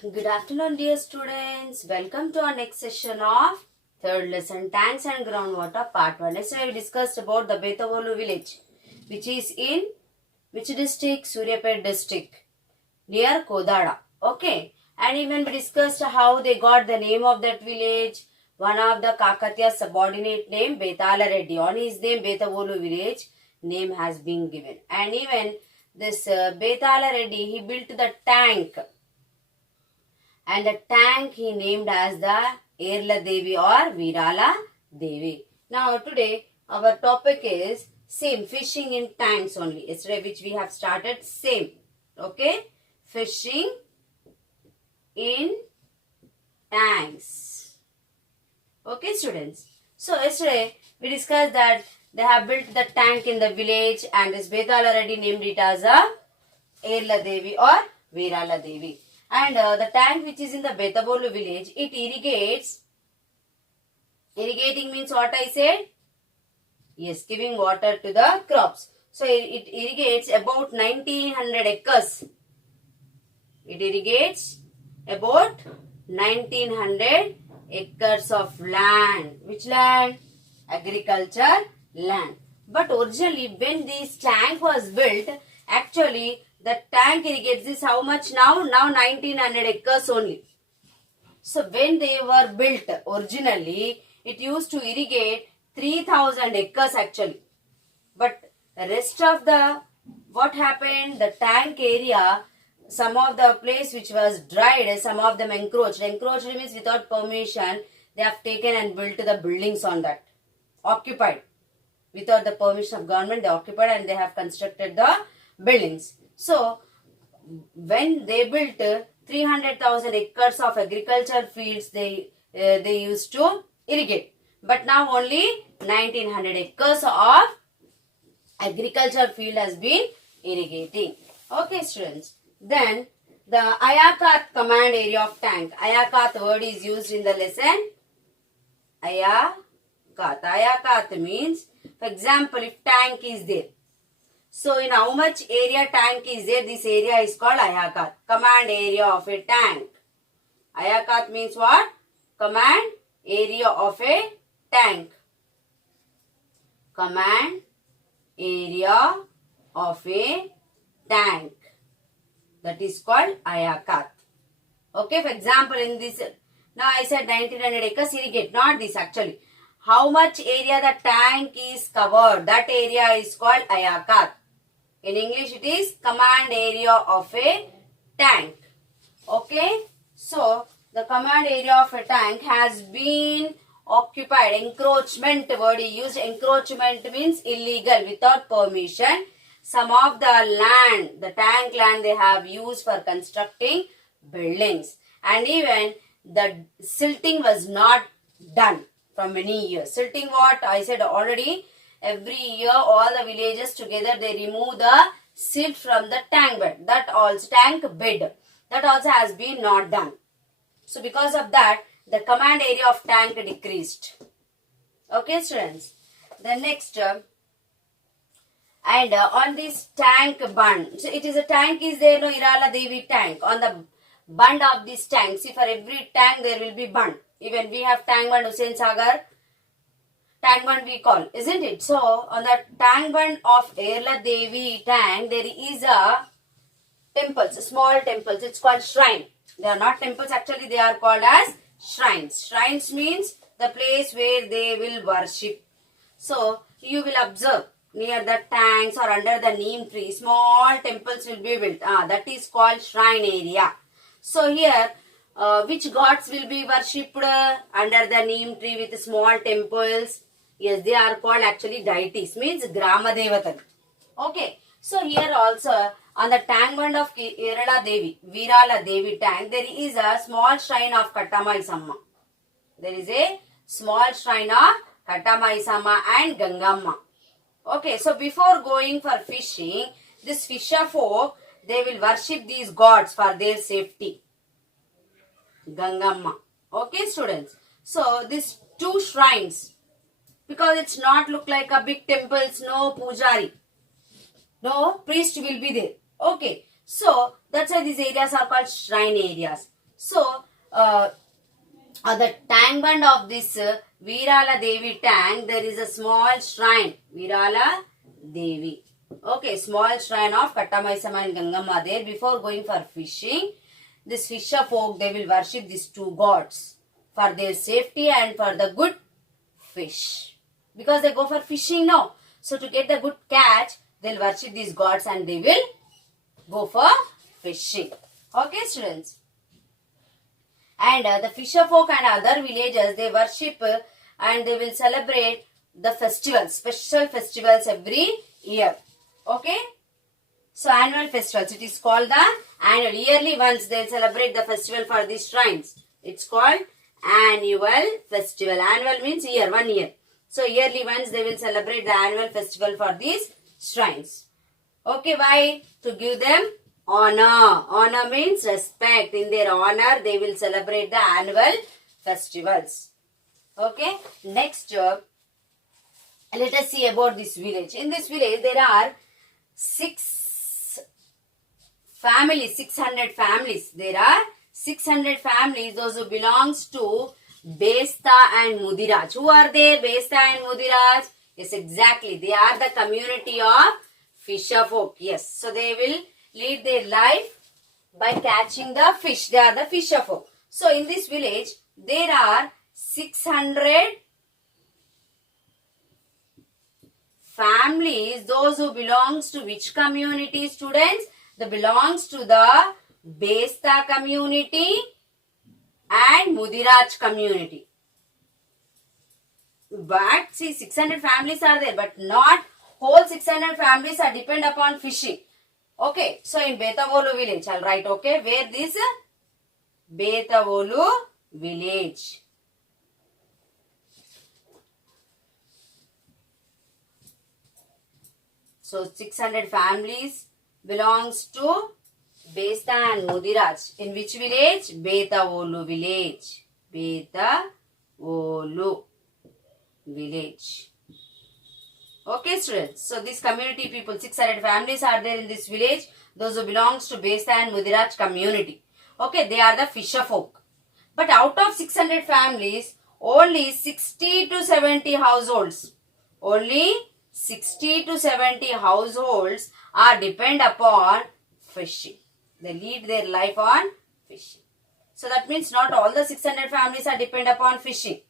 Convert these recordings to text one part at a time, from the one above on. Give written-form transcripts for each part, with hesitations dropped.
Good afternoon, dear students. Welcome to our next session of third lesson, Tanks and Groundwater, Part 1. Yesterday we discussed about the Betavolu village, which is in which district? Suryapet district, near Kodada. Okay. And even we discussed how they got the name of that village. One of the Kakatiya subordinate name, Betala Reddy. On his name, Betavolu village name has been given. And even this Betala Reddy, he built the tank. And the tank he named as the Erla Devi or Virala Devi. Now today our topic is same, fishing in tanks only. Yesterday which we have started, same. Okay, fishing in tanks. Okay students. So yesterday we discussed that they have built the tank in the village and this Betala Reddy named it as a Erla Devi or Virala Devi. And the tank which is in the Betavolu village, it irrigates. Irrigating means what I said? Yes, giving water to the crops. So it irrigates about 1900 acres. It irrigates about 1900 acres of land. Which land? Agriculture land. But originally when this tank was built, actually the tank irrigates this how much now? Now 1900 acres only. So when they were built originally, it used to irrigate 3000 acres actually. But the rest of the, what happened? The tank area, some of the place which was dried, some of them encroached. Encroached means without permission, they have taken and built the buildings on that. Occupied. Without the permission of government, they occupied and they have constructed the buildings. So, when they built 300,000 acres of agriculture fields, they used to irrigate. But now only 1900 acres of agriculture field has been irrigating. Okay, students. Then, the Ayakat command area of tank. Ayakat word is used in the lesson. Ayakat. Ayakat means, for example, if tank is there. So, in how much area tank is there, this area is called Ayakat. Command area of a tank. Ayakat means what? Command area of a tank. Command area of a tank. That is called Ayakat. Okay, for example, in this, now I said 1900 acres irrigate, not this actually. How much area the tank is covered, that area is called Ayakat. In English it is command area of a tank. Okay. So, the command area of a tank has been occupied. Encroachment word is used. Encroachment means illegal, without permission. Some of the land, the tank land they have used for constructing buildings. And even the silting was not done for many years. Silting what? I said already. Every year all the villages together they remove the silt from the tank bed. That also That also has been not done. So because of that the command area of tank decreased. Okay students. The next on this tank bund. So it is a tank is there, no, Irala Devi tank. On the bund of this tank. See, for every tank there will be bund. Even we have tank bund Hussain Sagar. Tank bund we call, isn't it? So, on the tank bund of Erla Devi tank, there is a temples, small temples. It's called shrine. They are not temples, actually they are called as shrines. Shrines means the place where they will worship. So, you will observe near the tanks or under the neem tree, small temples will be built. That is called shrine area. So, here, which gods will be worshipped under the neem tree with small temples? Yes, they are called actually deities, means Grama Devatan. Okay, so here also on the tank bund of Virala Devi tank, there is a small shrine of Kattamaisamma. There is a small shrine of Kattamaisamma and Gangamma. Okay, so before going for fishing, this fisher folk, they will worship these gods for their safety. Gangamma. Okay, students. So, these two shrines, because it's not look like a big temples, no pujari, no priest will be there. Okay, so that's why these areas are called shrine areas. So, on the tank bund of this Virala Devi tank, there is a small shrine, Virala Devi. Okay, small shrine of Kattamaisama and Gangamma there. Before going for fishing, this fisher folk, they will worship these two gods for their safety and for the good fish. Because they go for fishing now. So to get the good catch, they'll worship these gods and they will go for fishing. Okay, students. And the fisher folk and other villagers, they worship and they will celebrate the festivals, special festivals every year. Okay. So annual festivals, it is called the annual. Yearly once they celebrate the festival for these shrines. It's called annual festival. Annual means year, 1 year. So yearly once they will celebrate the annual festival for these shrines. Okay, why? To give them honor. Honor means respect. In their honor, they will celebrate the annual festivals. Okay. Next, let us see about this village. In this village, there are 600 families. There are 600 families, those who belongs to Besta and Mudiraj. Who are they? Besta and Mudiraj? Yes, exactly. They are the community of fisher folk. Yes. So they will lead their life by catching the fish. They are the fisher folk. So in this village, there are 600 families. Those who belongs to which community, students? They belongs to the Besta community and Mudiraj community. But see, 600 families are there, but not whole 600 families are depend upon fishing. Okay, so in Betavolu village, I'll write, okay, where this Betavolu village. So 600 families belongs to Besta and Mudiraj. In which village? Betavolu village. Betavolu village. Okay, students. So this community people, 600 families are there in this village. Those who belongs to Besta and Mudiraj community. Okay, they are the fisher folk. But out of 600 families, only 60 to 70 households. Only 60 to 70 households are depend upon fishing. They lead their life on fishing. So that means not all the 600 families are depend upon fishing.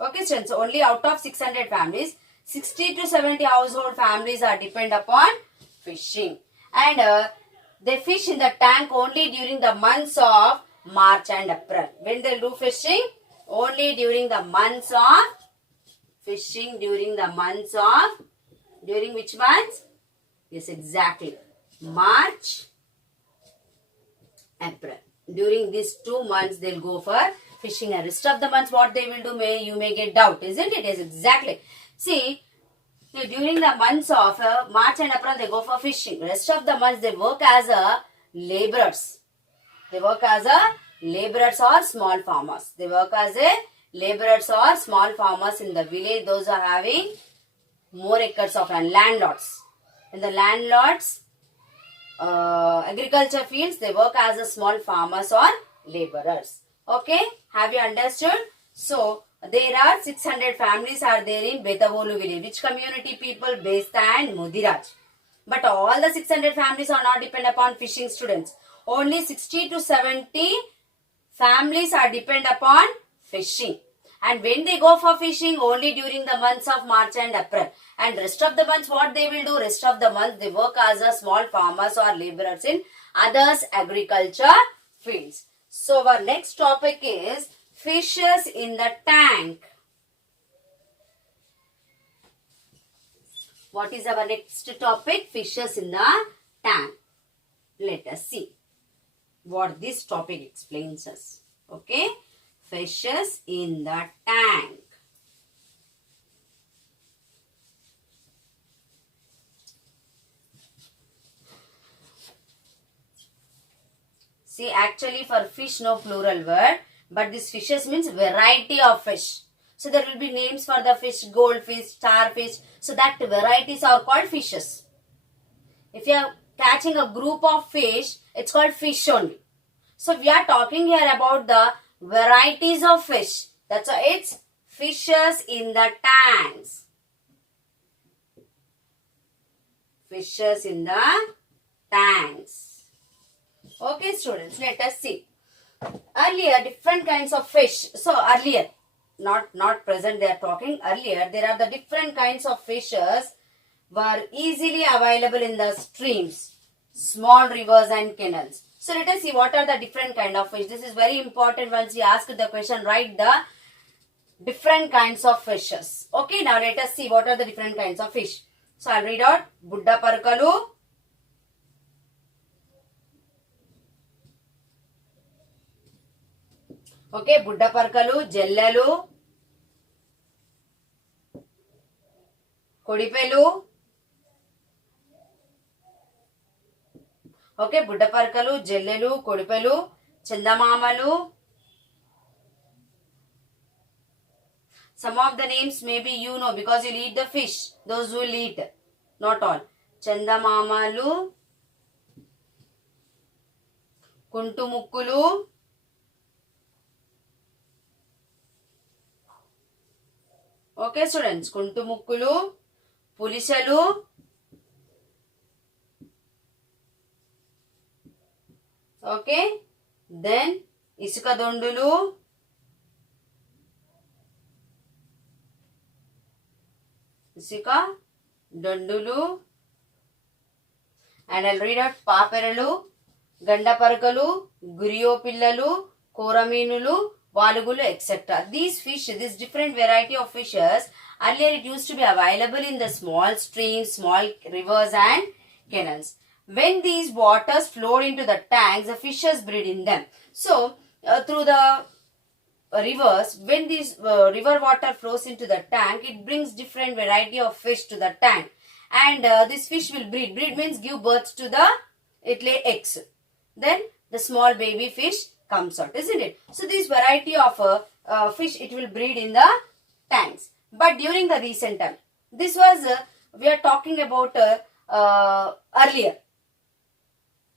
Okay, students. So only out of 600 families, 60 to 70 household families are depend upon fishing. And they fish in the tank only during the months of March and April. When they do fishing? Only during the months of fishing during the months of, during which months? Yes, exactly. March, April. During these 2 months, they'll go for fishing. And rest of the months, what they will do, you may get doubt, isn't it? Yes, exactly. See, during the months of March and April, they go for fishing. Rest of the months, they work as laborers. They work as laborers or small farmers. They work as laborers or small farmers in the village. Those are having more acres of land, landlords. In the landlords, agriculture fields, they work as a small farmers or laborers. Okay, have you understood? So, there are 600 families are there in Betavolu village. Which community people? Besta and Mudiraj. But all the 600 families are not depend upon fishing, students. Only 60 to 70 families are depend upon fishing. And when they go for fishing, only during the months of March and April. And rest of the months, what they will do? Rest of the months, they work as a small farmers or laborers in others agriculture fields. So, our next topic is fishes in the tank. What is our next topic? Fishes in the tank. Let us see what this topic explains us. Okay. Fishes in the tank. See, actually for fish, no plural word. But this fishes means variety of fish. So there will be names for the fish, goldfish, starfish. So that varieties are called fishes. If you are catching a group of fish, it's called fish only. So we are talking here about the varieties of fish. That's why it's fishes in the tanks. Fishes in the tanks. Okay, students, let us see. Earlier, different kinds of fish. So earlier, not present, they are talking earlier, there are the different kinds of fishes were easily available in the streams, small rivers and canals. So let us see what are the different kind of fish. This is very important. Once you ask the question, write the different kinds of fishes. Okay, now let us see what are the different kinds of fish. So I'll read out. Budda parkalu, okay, Budda parkalu, jellelu, kodipelu, okay, Budda parkalu, jellelu, kodipelu, chandamamalu. Some of the names maybe you know because you'll eat the fish. Those who will eat, not all. Chandamamalu, Kuntumukkulu, okay students, Kuntumukkulu, Pulisalu, okay, then Isukadondulu, Isika Dondulu, and I'll read out Paperalu, Gandaparkalu, Gurio Pillalu, Korameenulu, Valugulu, etc. These fish, this different variety of fishes, earlier it used to be available in the small streams, small rivers and canals. When these waters flowed into the tanks, the fishes breed in them. So, through the rivers, when this river water flows into the tank, it brings different variety of fish to the tank, and this fish will breed. Breed means give birth to the, it lay eggs, then the small baby fish comes out, isn't it? So this variety of fish, it will breed in the tanks. But during the recent time, this was we are talking about earlier,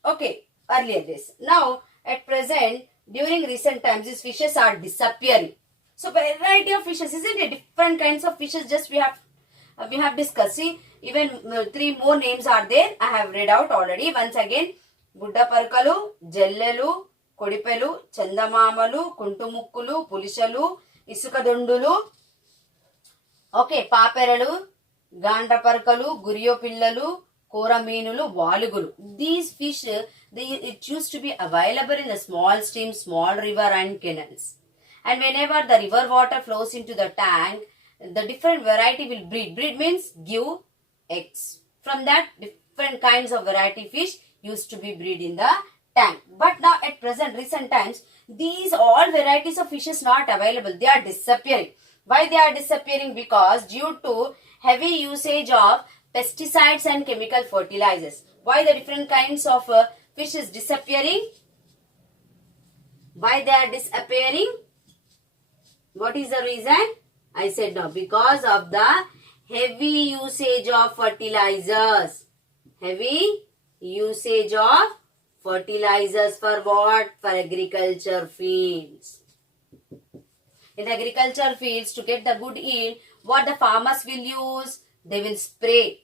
okay, earlier this. Now at present, during recent times, these fishes are disappearing. So variety of fishes, isn't it? Different kinds of fishes. Just we have discussed. See, even 3 more names are there. I have read out already. Once again, Budda parkalu, jellelu, kodipelu, chandamamalu, kuntumukkulu, pulisalu, isukadondulu, okay, paperalu, ganda parkalu, gurio pillalu, Korameenulu, Valugulu. These fish, it used to be available in the small streams, small river and canals. And whenever the river water flows into the tank, the different variety will breed. Breed means give eggs. From that, different kinds of variety fish used to be breed in the tank. But now at present, recent times, these all varieties of fish is not available. They are disappearing. Why they are disappearing? Because due to heavy usage of pesticides and chemical fertilizers. Why the different kinds of fish is disappearing? Why they are disappearing? What is the reason? I said no, because of the heavy usage of fertilizers. Heavy usage of fertilizers for what? For agriculture fields. In agriculture fields, to get the good yield, what the farmers will use? They will spray.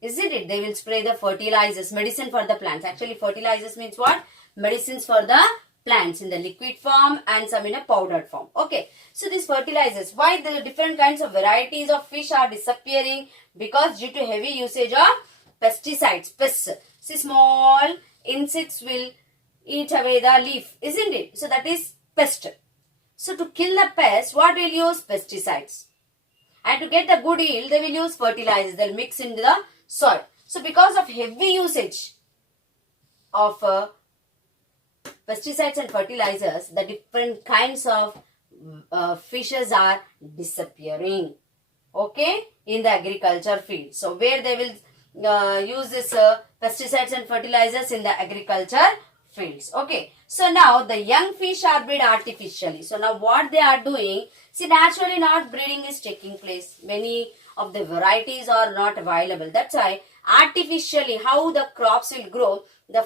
Isn't it? They will spray the fertilizers, medicine for the plants. Actually, fertilizers means what? Medicines for the plants in the liquid form and some in a powdered form. Okay. So, these fertilizers, why the different kinds of varieties of fish are disappearing? Because due to heavy usage of pesticides, pests. See, small insects will eat away the leaf, isn't it? So, that is pest. So, to kill the pest, what will use? Pesticides. And to get the good yield, they will use fertilizers. They will mix into the soil. So, because of heavy usage of pesticides and fertilizers, the different kinds of fishes are disappearing. Okay, in the agriculture field. So, where they will use this pesticides and fertilizers in the agriculture fields. Okay, so now the young fish are bred artificially. So, now what they are doing? See, naturally not breeding is taking place. Many of the varieties are not available. That's why artificially how the crops will grow, the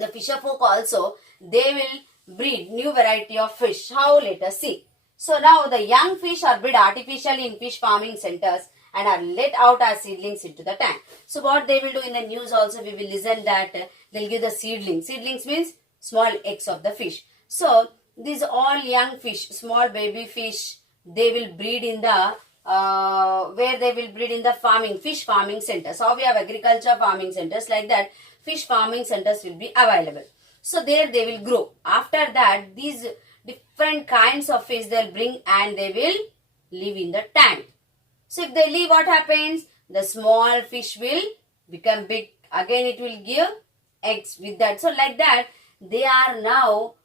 the fisher folk also, they will breed new variety of fish. How? Let us see. So now the young fish are bred artificially in fish farming centers and are let out as seedlings into the tank. So what they will do in the news also, we will listen that they'll give the seedlings. Seedlings means small eggs of the fish. So these all young fish, small baby fish, they will breed in the where they will breed in the fish farming centers. So we have agriculture farming centers, like that fish farming centers will be available. So there they will grow. After that, these different kinds of fish they'll bring and they will live in the tank. So if they live, what happens? The small fish will become big. Again it will give eggs with that. So like that, they are now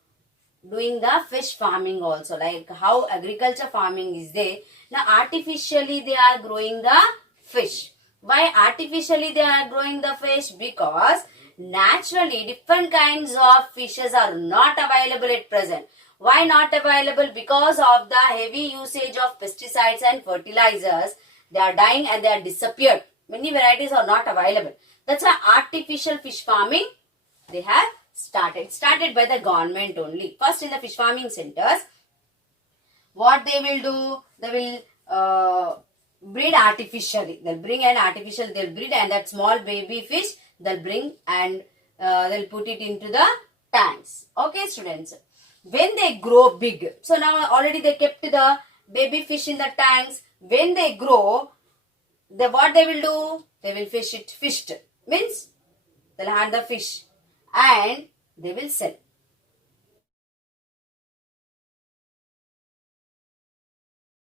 doing the fish farming also, like how agriculture farming is there. Now artificially they are growing the fish. Why artificially they are growing the fish? Because naturally different kinds of fishes are not available at present. Why not available? Because of the heavy usage of pesticides and fertilizers. They are dying and they are disappeared. Many varieties are not available. That's why artificial fish farming they have started by the government only. First in the fish farming centers, what they will do, they will breed artificially. They'll bring an artificial, they'll breed, and that small baby fish they'll bring and they'll put it into the tanks. Okay students, when they grow big, so now already they kept the baby fish in the tanks. When they grow, what they will do, they will fished, means they'll hand the fish and they will sell.